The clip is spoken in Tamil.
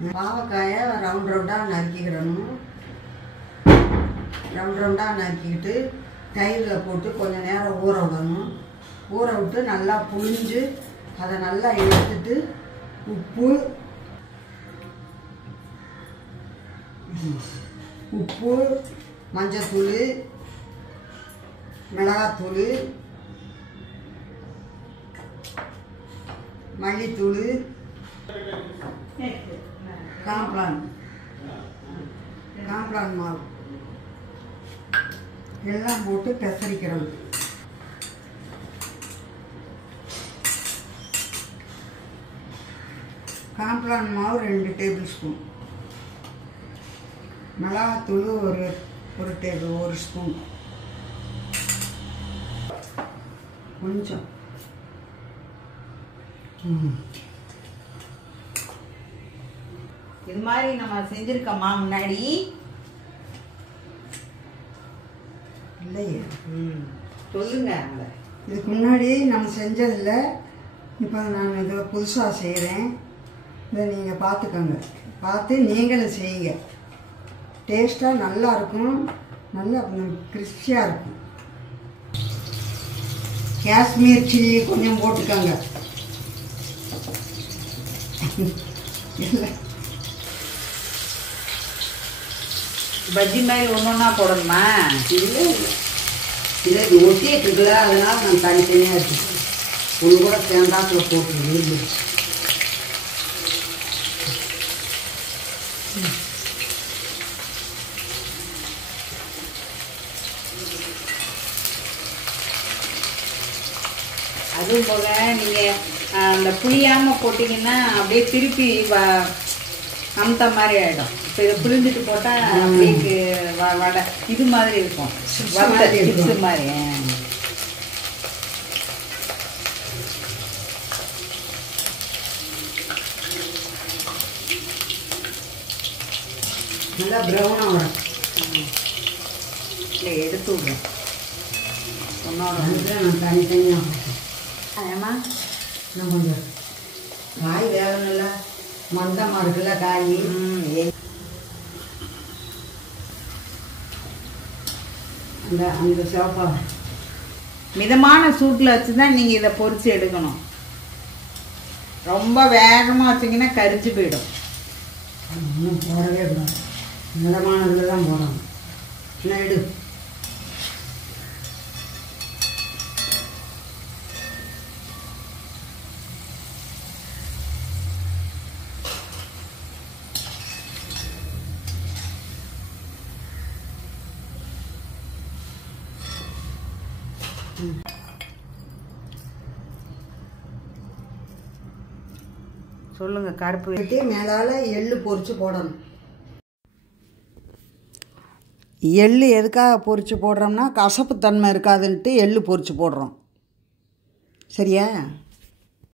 பாவக்காயை ரவுண்ட் ரவுண்டாக நறுக்கிக்கிடணும். ரவுண்ட் ரவுண்டாக நறுக்கிக்கிட்டு தயிரில் போட்டு கொஞ்சம் நேரம் ஊற விடணும். ஊற விட்டு நல்லா புழிஞ்சு அதை நல்லா எடுத்துட்டு உப்பு மஞ்சத்தூள் மிளகாத்தூள் மல்லித்தூள் காம்ப்ளான் மாவு எல்லாம் போட்டு பெசரிக்கிறது. காம்ப்ளான் மாவு 2 டேபிள் ஸ்பூன், மிளகாத்தூள் ஒரு ஸ்பூன், கொஞ்சம் இது மாதிரி நம்ம செஞ்சிருக்கோமா முன்னாடி? இல்லையே. சொல்லுங்க. இதுக்கு முன்னாடி நம்ம செஞ்சதில்லை. இப்போ நான் இதை புதுசாக செய்கிறேன். இதை நீங்கள் பார்த்துக்கோங்க. பார்த்து நீங்களும் செய்யுங்க. டேஸ்ட்டாக நல்லாயிருக்கும். நல்லா கிறிஸ்பியாக இருக்கும். காஷ்மீர் சில்லி கொஞ்சம் போட்டுக்கோங்க. இல்லை, பஜ்ஜி மாதிரி ஒன்றா போடணுமா? இல்லை இல்லை, இது ஒட்டிட்டு இருக்குல்ல, அதனால் நான் தனித்தனியாக எடுத்துக்கிறேன். ஒன்று கூட தேங்காய்க்குள்ள போட்டுருது. அதுவும் போக நீங்கள் அந்த புளியாமல் போட்டிங்கன்னா அப்படியே திருப்பி அமுத்த மாதிரி ஆகிடும். இப்போ இதை புளிஞ்சிட்டு போட்டால் அப்படியே வடை இது மாதிரி இருக்கும். சிப்ஸ் மாதிரி. நல்லா ப்ரௌனாக வரும். இல்லை, எடுத்து விடுறேன். நான் தனித்தனியாக ஏமா நான் கொஞ்சம் காய் வேகணும்ல, மந்தமாக இருக்குல்ல காய். அந்த சிவப்பா மிதமான சூட்டில் வச்சு தான் நீங்கள் இதை பொரித்து எடுக்கணும். ரொம்ப வேகமாக வச்சிங்கன்னா கரிச்சு போயிடும். இன்னும் போடவே கூடாது. மிதமானதில் தான் போடணும். என்ன எடு. சொல்லுங்க. கருப்பு வெட்டி மேலால் எள்ளு பொரித்து போடணும். எள்ளு எதுக்காக பொரித்து போடுறோம்னா கசப்புத்தன்மை இருக்காதுன்ட்டு எள்ளு பொரித்து போடுறோம். சரியா?